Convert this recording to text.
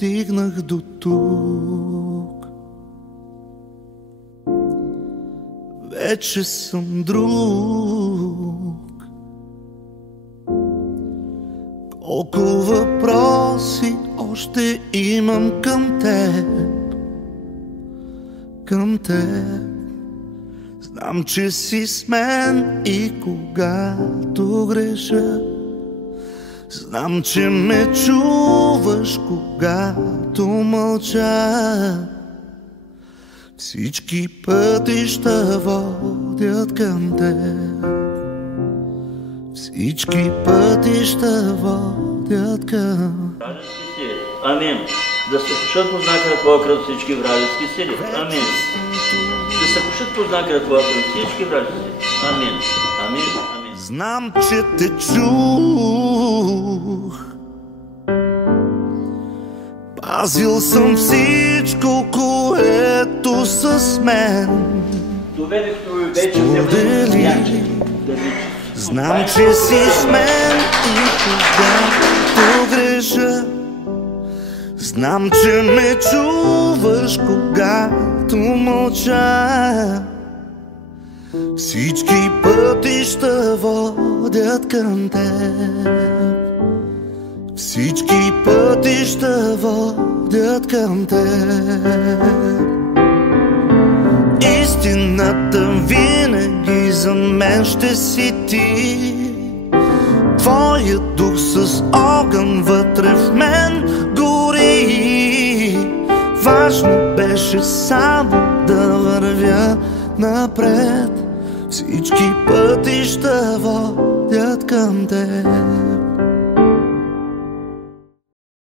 стигнах до тук. Вече съм друг. Колко въпроси още имам към теб. Към теб. Знам, че си с мен и когато греша. Знам, че ме чуваш, когато мълча. Всички пътища водят към теб. Всички пътища водят към... Амин. Да се кушат по знака на Твоя кръв всички вражески сили. Амин. Да се кушат по знака на Твоя кръв всички вражески сили. Амин. Амин. Амин. Знам, че те чух. Пазил съм всичко, което с мен сподели. Знам, че си с мен и когато греша. Знам, че ме чуваш, когато мълча. Всички пътища водят към теб. Всички пътища водят към теб. Истината винаги за мен ще си ти. Твоят дух с огън вътре в мен гори. Важно беше само да вървя напред. Всички пътища водят към теб.